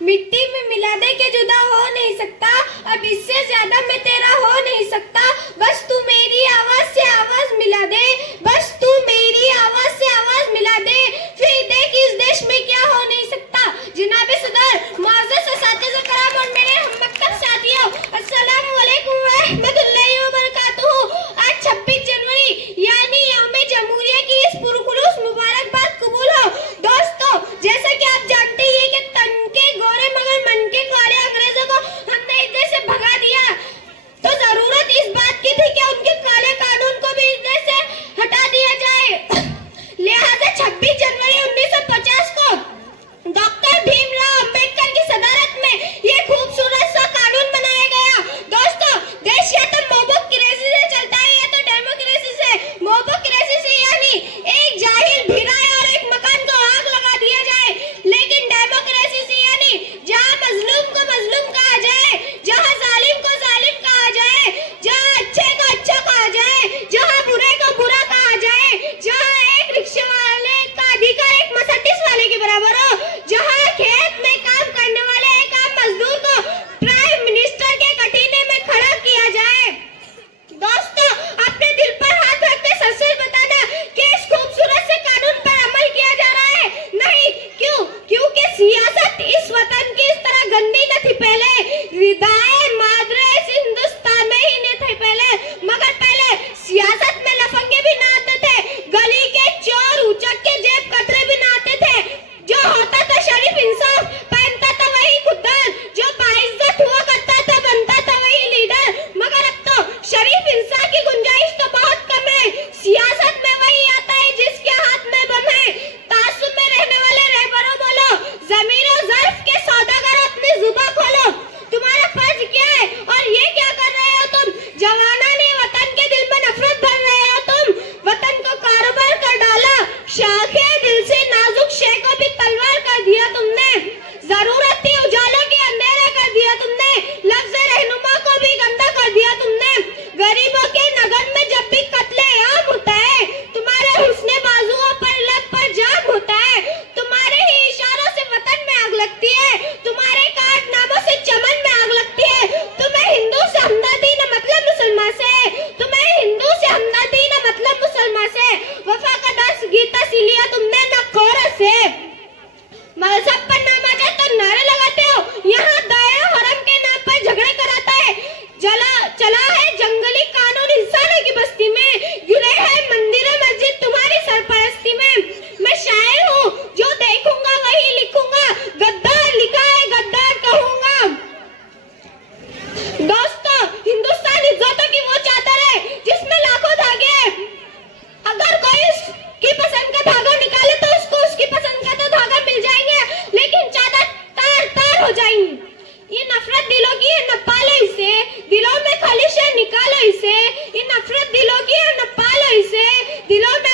मिट्टी में मिला दे के जुदा हो नहीं सकता, अब इससे ज्यादा मैं तेरा हो नहीं सकता। बस तू मेरी आवाज से आवाज मिला दे, बस तू मेरी आवाज से आवाज मिला दे, फिर देख इस देश में क्या हो नहीं सकता। जनाबे सदर, मुअज़्ज़ज़ असातिज़ा कराम और मेरे हममकतब साथियों, अस्सलामु अलैकुम व रहमतुल्लाहि व बरकातुहू। आज 26 जनवरी यानी यौम जमहूरिया की इस पुरखुलूस मुबारकबाद कबूल हो। दोस्तों, जैसा कि आप जानते ही हैं कि तन के गोरे मगर मन के काले अंग्रेजों को हमने इस देश से भगा दिया, तो जरूरत इस बात की थी कि उनके काले कानून को भी इस देश से हटा दिया जाए। लिहाजा 26 जनवरी 1950 को डॉक्टर भीमराव अंबेडकर की सदारत में ये खूबसूरत सा कानून बनाया गया। दोस्तों, देश या तो मोबोक्रेसी से चलता है या तो डेमोक्रेसी से। मोबोक्रेसी से यानी एक जाहिल भिराए और एक मकान को आग लगा दिया जाए, लेकिन डेमोक्रेसी से यानी जहाँ मजलूम को मजलूम कहा जाए, जहाँ जालिम को जालिम कहा जाए, जहाँ अच्छे को अच्छा कहा जाए, जहाँ बुरे को बुरा कहा जाए, जहाँ एक रिक्शे वाले का अधिकार एक मर्सिडीज वाले के बराबर हो, जहाँ खेत में काम करने वाले एक आम मजदूर को प्राइम मिनिस्टर के कटीने में खड़ा किया जाए। दोस्तों, अपने दिल पर हाथ रख के सच सच बताना कि इस खूबसूरत से कानून पर अमल किया जा रहा है? नहीं। क्यों? क्योंकि सियासत इस वतन की इस तरह गंदी न थी पहले। विदाए मादरे इस हिंदुस्तान में ही नहीं थे पहले, मगर पहले सियासत में लफंगे भी ना आते थे, गली के चोर उचक के जेब कतरे भी ना आते थे। जो होता था शरीफ इंसाफ, पहनता था वही खुद्दार, जो बाइज्जत हुआ करता था बनता था वही लीडर। मगर अब तो शरीफ इंसान की गुंजाइश तो बहुत कम है। सियासत में वही आता है जिसके हाथ में बम है। तासुब में रहने वाले रहबरों बोलो, ज़मीर और ज़र्फ के सौदागर अपनी जुबान खोलो। तुम्हारा फर्ज क्या है और ये क्या कर रहे हो तुम? जवानाने वतन के दिल में नफरत भर रहे हो तुम। वतन को कारोबार कर डाला, शाखे दिल से नाजुक शे को भी तलवार कर दिया तुमने। जरूरत थी उजालों के अंधेरा कर दिया तुमने, लफ्ज़ रहनुमा को भी गंदा कर दिया तुमने। गरीबों के नगर में जब भी कत्ले आम होता है, तुम्हारे हुस्ने बाजुओं पर लब पर जाम होता है। तुम्हारे ही इशारों से वतन में आग लगती है, तुम्हारे कारनामों से चमन में आग लगती है। तुम्हें हिंदू से हमदर्दी न मतलब मुसलमान से, तुम्हें हिंदू से हमदर्दी न मतलब मुसलमान से। वफा का दर्स गीता सी लिया तुमने न कोरस से। मजहब पर नाम आ जाए तो नारे लगाते हो, यहाँ दायरा हरम के नाम पर झगड़े कराता है। चला है जंगली कानून इंसानों की बस्ती में, गिरे है मंदिर मस्जिद तुम्हारी सरपरस्ती में। मैं शायर हूँ, जो देखूंगा वही लिखूंगा, गद्दार लिखा है गद्दार कहूंगा। दोस्तों, हिंदुस्तान इज्जतों की वो चादर है जिसमें लाखों धागे हैं। अगर कोई उसकी पसंद का धागा निकाले तो उसको उसकी पसंद का तो धागा मिल जाएंगे, लेकिन चादर तार तार हो जाएंगी। ये नफरत दिलों की है, न पालो इसे। दिलों में खलिश है, निकालो इसे। ये नफरत दिलों की है, न पालो इसे। दिलों में